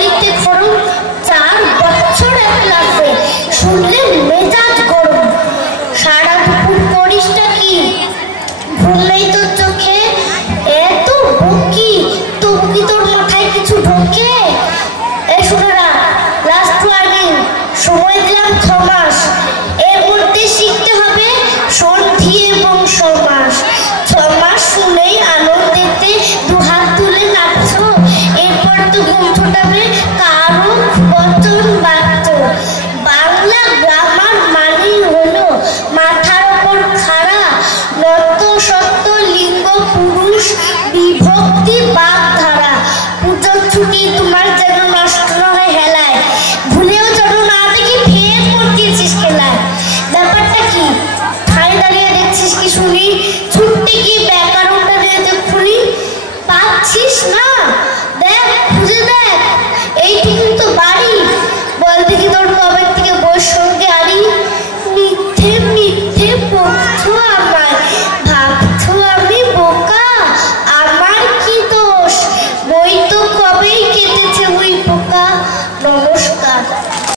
লিখতে খরচ 4 বছর ক্লাসে, শুনলে মেজাজ গরম। সারা দুপুর করিসটা কি? ঘুম নেই তোর চোখে? এত বকি, তবু কি তোর মাথায় কিছু ঢোকে? এই শোনেরা, লাস্ট ওয়ার্নিং, সময় দিলাম 6 মাস, এর মধ্যে শিখতে হবে সন্ধি এবং সমাস। 6 মাস শুনেই আনন্দেতে দুহাত তুলে নাচছো, এরপর তো ঘুম ছোটাবে